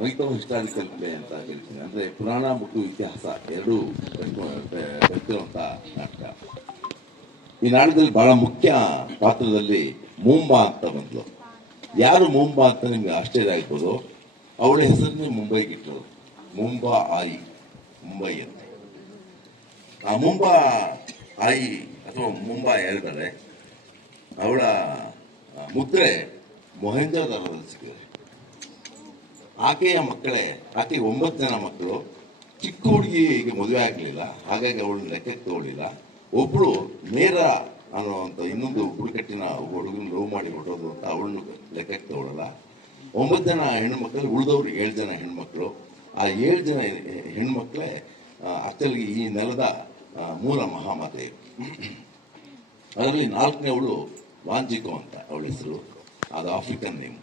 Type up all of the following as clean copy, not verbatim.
ಮೈಥೋ historical play ಅಂತ ಹೇಳ್ತೀನಿ. ಅಂದ್ರೆ ಪುರಾಣ ಮತ್ತು ಇತಿಹಾಸ ಎರಡೂ ಬೆರೆತಿರುವಂತ ನಾಟಕ. ಈ ನಾಟಕದಲ್ಲಿ ಬಹಳ ಮುಖ್ಯ ಪಾತ್ರದಲ್ಲಿ ಮೂಂಬಾ ಅಂತ ಬಂದ್ಲು. ಯಾರು ಮೂಂಬಾ ಅಂತ ನಿಮ್ಗೆ ಆಶ್ಚರ್ಯ ಆಗ್ಬೋದು. ಅವಳ ಹೆಸರನ್ನೇ ಮುಂಬೈಗೆ ಇಟ್ಟರು, ಮುಂಬಾ ಆಯಿ, ಮುಂಬೈ ಅಂತ. ಆ ಮುಂಬಾ ಆಯಿ ಅಥವಾ ಮುಂಬಾ ಯಾರಿದ್ದಾರೆ, ಅವಳ ಮುದ್ರೆ ಮೊಹೆಂಜೋದಾರೋದಲ್ಲಿ ಸಿಕ್ಕಿದೆ. ಆಕೆಯ ಮಕ್ಕಳೇ, ಆಕೆ 9 ಜನ ಮಕ್ಕಳು. ಚಿಕ್ಕ ಹುಡುಗಿಗೆ ಮದುವೆ ಆಗಲಿಲ್ಲ, ಹಾಗಾಗಿ ಅವಳನ್ನ ಲೆಕ್ಕಕ್ಕೆ ತಗೊಳ್ಳಿಲ್ಲ. ಒಬ್ಳು ಮೇರ ಅನ್ನುವಂಥ ಇನ್ನೊಂದು ಬುಡಕಟ್ಟಿನ ಹುಡುಗನ ಲವ್ ಮಾಡಿ ಹೊಟ್ಟೋದು ಅಂತ ಅವಳನ್ನು ಲೆಕ್ಕಕ್ಕೆ ತಗೊಳ್ಳಲ್ಲ. 9 ಜನ ಹೆಣ್ಣು ಮಕ್ಕಳು, ಉಳಿದವರು 7 ಜನ ಹೆಣ್ಮಕ್ಳು. ಆ 7 ಜನ ಹೆಣ್ಮಕ್ಳೇ ಆಕ್ಚುಲಿ ಈ ನೆಲದ ಮೂಲ ಮಹಾಮಾತೆ. ಅದರಲ್ಲಿ 4ನೇ ಅವಳು ವಾಂಜಿಕೋ ಅಂತ, ಅವಳ ಹೆಸರು, ಅದು ಆಫ್ರಿಕನ್ ನೇಮ್,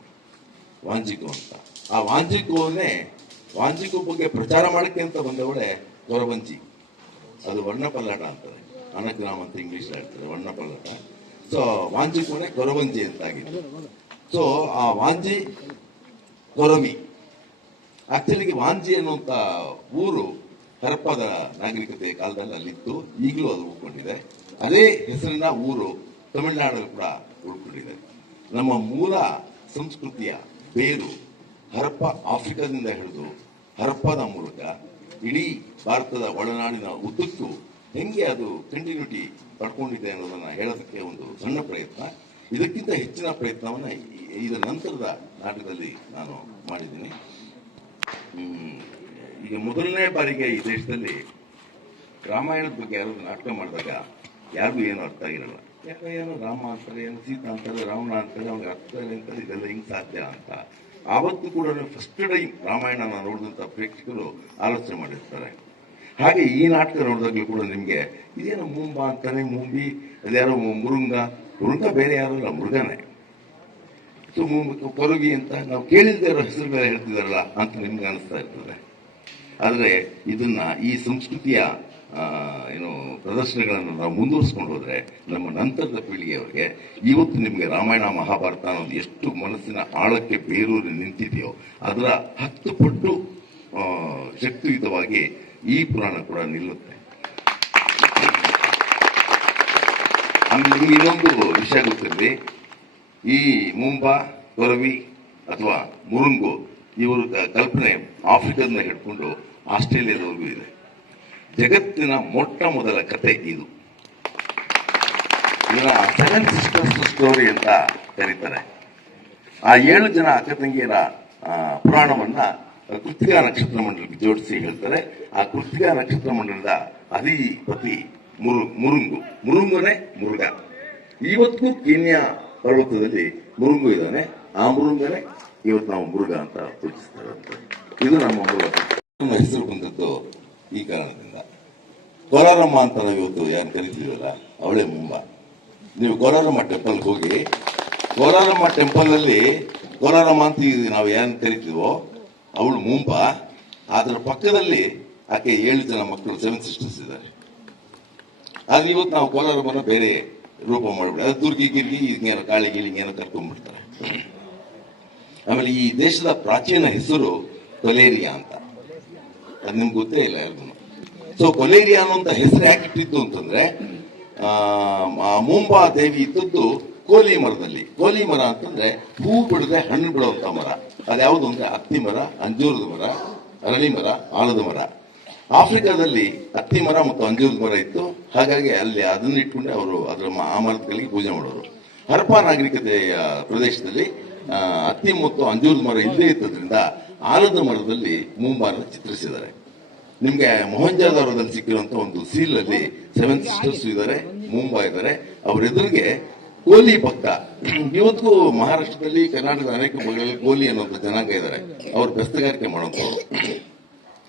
ವಾಂಜಿಕೋ ಅಂತ. ಆ ವಾಂಜಿಕೋ ಬಗ್ಗೆ ಪ್ರಚಾರ ಮಾಡಕ್ಕೆ ಅಂತ ಬಂದವಳೆ ಕೊರವಂಜಿ. ಅದು ವರ್ಣಪಲ್ಲಾಟ ಅಂತಾರೆ, ಅನಗ್ರಾಮ್ ಅಂತ ಇಂಗ್ಲಿಷ್ ಹೇಳ್ತಾರೆ, ವರ್ಣಪಲ್ಲಾಟ. ಸೊ ವಾಂಜಿಕೋನೆ ಕೊರವಂಜಿ ಅಂತ ಆಗಿತ್ತು. ಸೊ ಆ ವಾಂಜಿ ಕೊರವಿ, ಆಕ್ಚುಲಿ ವಾಂಜಿ ಅನ್ನುವಂತ ಊರು ಹರಪ್ಪದ ನಾಗರಿಕತೆ ಕಾಲದಲ್ಲಿ ಅಲ್ಲಿತ್ತು, ಈಗಲೂ ಅದು ಉಳ್ಕೊಂಡಿದೆ. ಅದೇ ಹೆಸರಿನ ಊರು ತಮಿಳುನಾಡಲ್ಲಿ ಕೂಡ ಉಳ್ಕೊಂಡಿದೆ. ನಮ್ಮ ಮೂಲ ಸಂಸ್ಕೃತಿಯ ಬೇರು ಹರಪ್ಪ ಆಫ್ರಿಕಾದಿಂದ ಹಿಡಿದು ಹರಪ್ಪದ ಮೂಲಕ ಇಡೀ ಭಾರತದ ಒಳನಾಡಿನ ಉದ್ದಕ್ಕೂ ಹೆಂಗೆ ಅದು ಕಂಟಿನ್ಯೂಟಿ ಪಡ್ಕೊಂಡಿದೆ ಅನ್ನೋದನ್ನ ಹೇಳೋದಕ್ಕೆ ಒಂದು ಸಣ್ಣ ಪ್ರಯತ್ನ. ಇದಕ್ಕಿಂತ ಹೆಚ್ಚಿನ ಪ್ರಯತ್ನವನ್ನ ಇದರ ನಂತರದ ನಾಟಕದಲ್ಲಿ ನಾನು ಮಾಡಿದ್ದೀನಿ. ಈಗ ಮೊದಲನೇ ಬಾರಿಗೆ ಈ ದೇಶದಲ್ಲಿ ರಾಮಾಯಣದ ಬಗ್ಗೆ ಯಾರು ನಾಟಕ ಮಾಡಿದಾಗ ಯಾರಿಗೂ ಏನು ಅರ್ಥ ಆಗಿರಲ್ಲ. ಯಾಕೆ ಏನು ರಾಮ ಅಂತಾರೆ, ಏನು ಸೀತಾ ಅಂತಾರೆ, ರಾವಣ ಅಂತಾರೆ, ಅವ್ರಿಗೆ ಅರ್ಥ ಅಂತಾರೆ, ಇದೆಲ್ಲ ಹಿಂಗೆ ಸಾಧ್ಯ ಅಂತ. ಆವತ್ತು ಕೂಡ ಫಸ್ಟ್ ಟೈಮ್ ರಾಮಾಯಣನ ನೋಡಿದಂಥ ಪ್ರೇಕ್ಷಕರು ಆಲೋಚನೆ ಮಾಡಿರ್ತಾರೆ. ಹಾಗೆ ಈ ನಾಟಕ ನೋಡಿದಾಗಲೂ ಕೂಡ ನಿಮಗೆ ಇದೇನೋ ಮೂಂಬಾ ಅಂತಾನೆ, ಮೂಂಬಿ, ಅದ್ಯಾರೋ ಮುರುಂಗ ಬೇರೆ ಯಾರಲ್ಲ, ಮೃಗನೇ. ಸೊ ಕೊರವಿ ಅಂತ ನಾವು ಕೇಳಿದ್ದೇ ಹೆಸರು ಬೇರೆ ಹೇಳ್ತಿದಾರಲ್ಲ ಅಂತ ನಿಮ್ಗೆ ಅನಿಸ್ತಾ ಇರ್ತದೆ. ಆದರೆ ಇದನ್ನ ಈ ಸಂಸ್ಕೃತಿಯ ಪ್ರದರ್ಶನಗಳನ್ನು ನಾವು ಮುಂದುವರಿಸ್ಕೊಂಡು ಹೋದ್ರೆ ನಮ್ಮ ನಂತರದ ಪೀಳಿಗೆಯವರಿಗೆ ಇವತ್ತು ನಿಮಗೆ ರಾಮಾಯಣ ಮಹಾಭಾರತ ಅನ್ನೋದು ಎಷ್ಟು ಮನಸ್ಸಿನ ಆಳಕ್ಕೆ ಬೇರೂರಿ ನಿಂತಿದೆಯೋ ಅದರ 10 ಪಟ್ಟು ಶಕ್ತಿಯುತವಾಗಿ ಈ ಪುರಾಣ ಕೂಡ ನಿಲ್ಲುತ್ತೆ. ನಿಮ್ಗೆ ಇನ್ನೊಂದು ವಿಷಯ ಗೊತ್ತಿರಲಿ, ಈ ಮುಂಬಾ, ಕೊರವಿ ಅಥವಾ ಮುರುಂಗು ಇವರು ಕಲ್ಪನೆ ಆಫ್ರಿಕಾದಿಂದ ಹಿಡ್ಕೊಂಡು ಆಸ್ಟ್ರೇಲಿಯಾದವರೆಗೂ ಇದೆ. ಜಗತ್ತಿನ ಮೊಟ್ಟ ಮೊದಲ ಕತೆ ಇದು. ಇದನ್ನ 7 ಸಿಸ್ಟರ್ಸ್ ಸ್ಟೋರಿ ಅಂತ ಕರೀತಾರೆ. ಆ 7 ಜನ ಅಕ್ಕ ತಂಗಿಯರ ಪುರಾಣವನ್ನ ಕೃತಿಕಾ ನಕ್ಷತ್ರ ಮಂಡಲಕ್ಕೆ ಜೋಡಿಸಿ ಹೇಳ್ತಾರೆ. ಆ ಕೃತಿಕಾ ನಕ್ಷತ್ರ ಮಂಡಲದ ಅಧಿಪತಿ ಮುರುಂಗನೇ ಮುರುಗ. ಇವತ್ತು ಕೀನ್ಯಾ ಪರ್ವತದಲ್ಲಿ ಮುರುಂಗು ಇದ್ದಾನೆ. ಆ ಮುರುಂಗನೇ ಇವತ್ತು ನಾವು ಮುರುಗ ಅಂತ ಸೂಚಿಸ್ತಾರೆ. ಇದು ನಮ್ಮ ಹೆಸರು ಬಂದದ್ದು ಈ ಕಾರಣದಿಂದ. ಕೋಲಾರಮ್ಮ ಅಂತ ನಾವು ಇವತ್ತು ಯಾರು ಕರಿತೀವಲ್ಲ, ಅವಳೇ ಮುಂಬಾ. ನೀವು ಕೋಲಾರಮ್ಮ ಟೆಂಪಲ್ ಹೋಗಿ, ಕೋಲಾರಮ್ಮ ಟೆಂಪಲ್ ಅಲ್ಲಿ ಕೋಲಾರಮ್ಮ ಅಂತ ನಾವು ಯಾರು ಕರಿತೀವೋ ಅವಳು ಮುಂಬಾ. ಅದರ ಪಕ್ಕದಲ್ಲಿ ಆಕೆ 7 ಜನ ಮಕ್ಕಳು 7 ಸಿಸ್ಟರ್ಸ್ ಇದ್ದಾರೆ. ಆದ್ರೆ ಇವತ್ತು ನಾವು ಕೋಲಾರಮ್ಮನ ಬೇರೆ ರೂಪ ಮಾಡಿಬಿಡಿ, ಅದು ದುರ್ಗಿ ಗಿರ್ಗಿ ಹಿಂಗೇನೋ ಕಾಳಿ ಗಿಳಿ ಹಿಂಗೇನೋ ಕರ್ಕೊಂಡ್ಬಿಡ್ತಾರೆ. ಆಮೇಲೆ ಈ ದೇಶದ ಪ್ರಾಚೀನ ಹೆಸರು ಕೊಲೇರಿಯಾ ಅಂತ, ಅದು ನಿಮ್ಗೆ ಗೊತ್ತೇ ಇಲ್ಲ ಯಾರಿಗೂ. ಸೊ ಕೊಲೇರಿಯಾ ಅನ್ನುವಂತ ಹೆಸರು ಯಾಕೆ ಇಟ್ಟಿತ್ತು ಅಂತಂದ್ರೆ, ಮುಂಬಾ ದೇವಿ ಇದ್ದದ್ದು ಕೋಲಿ ಮರದಲ್ಲಿ. ಕೋಲಿ ಮರ ಅಂತಂದ್ರೆ ಹೂ ಬಿಡದೆ ಹಣ್ಣು ಬಿಡುವಂತ ಮರ. ಅದ್ಯಾವುದು ಅಂದ್ರೆ ಅತ್ತಿ ಮರ, ಅಂಜೂರದ ಮರ, ಅರಳಿ ಮರ, ಆಲದ ಮರ. ಆಫ್ರಿಕಾದಲ್ಲಿ ಅತ್ತಿ ಮರ ಮತ್ತು ಅಂಜೂರದ ಮರ ಇತ್ತು. ಹಾಗಾಗಿ ಅಲ್ಲಿ ಅದನ್ನ ಇಟ್ಕೊಂಡೆ ಅವರು ಆ ಮರಗಳಿಗೆ ಪೂಜೆ ಮಾಡೋರು. ಹರಪ್ಪ ನಾಗರಿಕತೆಯ ಪ್ರದೇಶದಲ್ಲಿ ಅತ್ತಿ ಮತ್ತು ಅಂಜೂರದ ಮರ ಇಲ್ಲದೇ ಇದ್ದದ್ರಿಂದ ಆಲದ ಮರದಲ್ಲಿ ಮುಂಬಾನ ಚಿತ್ರಿಸಿದ್ದಾರೆ. ನಿಮ್ಗೆ ಮೊಹಂಜೋದಾರೋದಲ್ಲಿ ಸಿಕ್ಕಿರುವಂತ ಒಂದು ಸೀಲ್ ಅಲ್ಲಿ 7 ಸಿಸ್ಟರ್ಸ್ ಇದ್ದಾರೆ, ಮುಂಬಾ ಇದ್ದಾರೆ. ಅವ್ರ ಎದುರಿಗೆ ಕೋಲಿ ಪಕ್ಕ. ಇವತ್ತು ಮಹಾರಾಷ್ಟ್ರದಲ್ಲಿ, ಕರ್ನಾಟಕದ ಅನೇಕ ಭಾಗಗಳಲ್ಲಿ ಕೋಲಿ ಅನ್ನುವಂಥ ಜನಾಂಗ ಇದ್ದಾರೆ. ಅವ್ರು ಬೆಸ್ತಗಾರಿಕೆ ಮಾಡುವಂಥವ್ರು.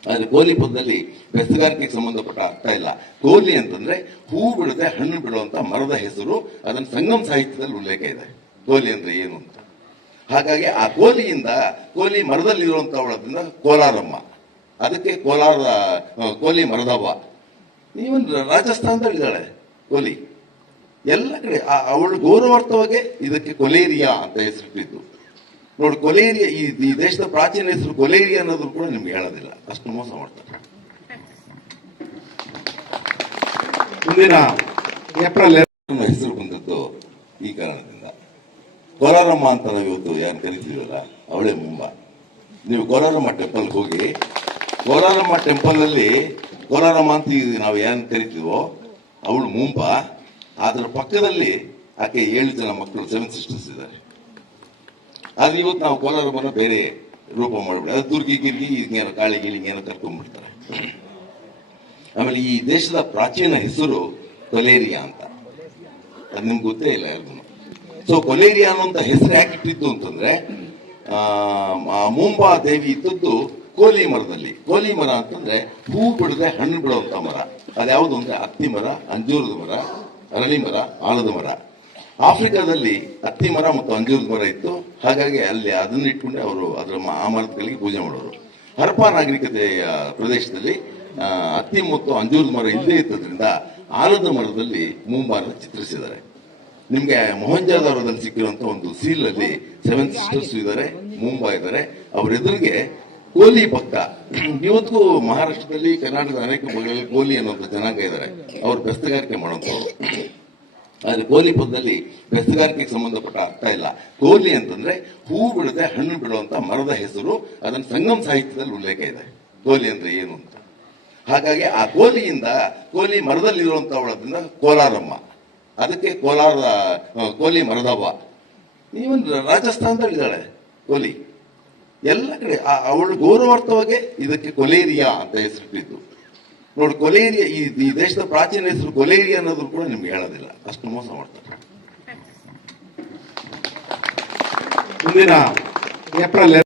ಆದ್ರೆ ಕೋಲಿ ಪದದಲ್ಲಿ ಬೆಸ್ತಗಾರಿಕೆಗೆ ಸಂಬಂಧಪಟ್ಟ ಅರ್ಥ ಇಲ್ಲ. ಕೋಲಿ ಅಂತಂದ್ರೆ ಹೂ ಬಿಡದೆ ಹಣ್ಣು ಬಿಡುವಂತ ಮರದ ಹೆಸರು. ಅದನ್ನ ಸಂಗಮ ಸಾಹಿತ್ಯದಲ್ಲಿ ಉಲ್ಲೇಖ ಇದೆ, ಕೋಲಿ ಅಂದ್ರೆ ಏನು ಅಂತ. ಹಾಗಾಗಿ ಆ ಕೋಲಿ ಮರದಲ್ಲಿರುವಂತವಳದಿಂದ ಕೋಲಾರಮ್ಮ, ಅದಕ್ಕೆ ಕೋಲಿ ಮರದವ್ವ. ನೀವನ್ ರಾಜಸ್ಥಾನದಲ್ಲಿ ಇದ್ದಾಳೆ ಕೋಲಿ, ಎಲ್ಲ ಕಡೆ ಅವಳು ಗೌರವಾರ್ಥವಾಗಿ ಇದಕ್ಕೆ ಕೊಲೇರಿಯಾ ಅಂತ ಹೆಸರಿಟ್ಟಿದ್ದು. ನೋಡಿ ಕೊಲೇರಿಯಾ, ಈ ದೇಶದ ಪ್ರಾಚೀನ ಹೆಸರು ಕೊಲೇರಿಯಾ ಅನ್ನೋದು ಕೂಡ ನಿಮ್ಗೆ ಹೇಳೋದಿಲ್ಲ, ಅಷ್ಟು ಮೋಸ ಮಾಡ್ತಾರೆ. ಮುಂದಿನ ಏಪ್ರಿಲ್ ನಮ್ಮ ಹೆಸರು ಬಂದದ್ದು ಈ ಕಾರಣದಿಂದ. ಕೋಲಾರಮ್ಮ ಅಂತ ನಾವು ಇವತ್ತು ಯಾರು ಕರಿತೀವಲ್ಲ, ಅವಳೇ ಮುಂಬಾ. ನೀವು ಕೋಲಾರಮ್ಮ ಟೆಂಪಲ್ಗೆ ಹೋಗಿ, ಕೋಲಾರಮ್ಮ ಟೆಂಪಲ್ ಅಲ್ಲಿ ಕೋಲಾರಮ್ಮ ಅಂತ ನಾವು ಯಾರು ಕರಿತೀವೋ ಅವಳು ಮುಂಬಾ. ಅದರ ಪಕ್ಕದಲ್ಲಿ ಆಕೆ 7 ಜನ ಮಕ್ಕಳು 7 ಸಿಸ್ಟರ್ಸ್ ಇದ್ದಾರೆ. ಆದ್ರೆ ಇವತ್ತು ನಾವು ಕೋಲಾರಮ್ಮನ ಬೇರೆ ರೂಪ ಮಾಡಿಬಿಡಿ, ಅದು ದುರ್ಗಿ ಗಿರ್ಗಿ ಹಿಂಗೇನೋ ಕಾಳಿ ಗಿಳಿ ಹಿಂಗೇನೋ ಕರ್ಕೊಂಡ್ಬಿಡ್ತಾರೆ. ಆಮೇಲೆ ಈ ದೇಶದ ಪ್ರಾಚೀನ ಹೆಸರು ಕೊಲೇರಿಯಾ ಅಂತ, ಅದು ನಿಮ್ಗೆ ಗೊತ್ತೇ ಇಲ್ಲ ಯಾರಿಗೂ. ಸೊ ಕೊಲೇರಿಯಾ ಅನ್ನುವಂತ ಹೆಸರು ಯಾಕೆ ಇಟ್ಟಿದ್ದು ಅಂತಂದ್ರೆ, ಮುಂಬಾ ದೇವಿ ಇದ್ದದ್ದು ಕೋಲಿ ಮರದಲ್ಲಿ. ಕೋಲಿ ಮರ ಅಂತಂದ್ರೆ ಹೂ ಬಿಡದೆ ಹಣ್ಣು ಬಿಡುವಂತ ಮರ. ಅದ್ಯಾವುದು ಅಂದ್ರೆ ಅತ್ತಿ ಮರ, ಅಂಜೂರದ ಮರ, ಅರಳಿ ಮರ, ಆಲದ ಮರ. ಆಫ್ರಿಕಾದಲ್ಲಿ ಅತ್ತಿ ಮರ ಮತ್ತು ಅಂಜೂರದ ಮರ ಇತ್ತು. ಹಾಗಾಗಿ ಅಲ್ಲಿ ಅದನ್ನ ಇಟ್ಕೊಂಡೆ ಅವರು ಆ ಮರಗಳಿಗೆ ಪೂಜೆ ಮಾಡೋರು. ಹರಪ್ಪ ನಾಗರಿಕತೆಯ ಪ್ರದೇಶದಲ್ಲಿ ಅತ್ತಿ ಮತ್ತು ಅಂಜೂರದ ಮರ ಇಲ್ಲದೇ ಇದ್ದದ್ರಿಂದ ಆಲದ ಮರದಲ್ಲಿ ಮುಂಬಾನ ಚಿತ್ರಿಸಿದ್ದಾರೆ. ನಿಮ್ಗೆ ಮೊಹಂಜಾದಾರದಲ್ಲಿ ಸಿಕ್ಕಿರುವಂತ ಒಂದು ಸೀಲ್ ಅಲ್ಲಿ 7 ಸಿಸ್ಟರ್ಸ್ ಇದ್ದಾರೆ, ಮುಂಬಾ ಇದ್ದಾರೆ. ಅವ್ರ ಎದುರಿಗೆ ಕೋಲಿ ಪಕ್ಕ. ಇವತ್ತು ಮಹಾರಾಷ್ಟ್ರದಲ್ಲಿ, ಕರ್ನಾಟಕದ ಅನೇಕ ಭಾಗಗಳಲ್ಲಿ ಕೋಲಿ ಅನ್ನುವಂಥ ಜನಾಂಗ ಇದ್ದಾರೆ. ಅವ್ರು ಬೆಸ್ತಗಾರಿಕೆ ಮಾಡುವಂಥವ್ರು. ಆದ್ರೆ ಕೋಲಿ ಪದದಲ್ಲಿ ಬೆಸ್ತಗಾರಿಕೆಗೆ ಸಂಬಂಧಪಟ್ಟ ಅರ್ಥ ಇಲ್ಲ. ಕೋಲಿ ಅಂತಂದ್ರೆ ಹೂ ಬಿಡದೆ ಹಣ್ಣು ಬಿಡುವಂತ ಮರದ ಹೆಸರು. ಅದನ್ನ ಸಂಗಮ್ ಸಾಹಿತ್ಯದಲ್ಲಿ ಉಲ್ಲೇಖ ಇದೆ, ಕೋಲಿ ಅಂದ್ರೆ ಏನು ಅಂತ. ಹಾಗಾಗಿ ಆ ಕೋಲಿಯಿಂದ, ಕೋಲಿ ಮರದಲ್ಲಿರುವಂತವಳದಿಂದ ಕೋಲಾರಮ್ಮ, ಅದಕ್ಕೆ ಕೋಲಿ ಮರದವ್ವ. ಈವನ್ ರಾಜಸ್ಥಾನದಲ್ಲಿದ್ದಾಳೆ ಕೋಲಿ. ಎಲ್ಲ ಕಡೆ ಅವಳು ಗೌರವಾರ್ಥವಾಗಿ ಇದಕ್ಕೆ ಕೊಲೇರಿಯಾ ಅಂತ ಹೆಸರಿಟ್ಟಿದ್ದು. ನೋಡಿ ಕೊಲೇರಿಯಾ, ಈ ದೇಶದ ಪ್ರಾಚೀನ ಹೆಸರು ಕೊಲೇರಿಯಾ ಅನ್ನೋದು ಕೂಡ ನಿಮ್ಗೆ ಹೇಳೋದಿಲ್ಲ, ಅಷ್ಟು ಮೋಸ ಮಾಡ್ತಾರೆ. ಮುಂದಿನ ಏಪ್ರಿಲ್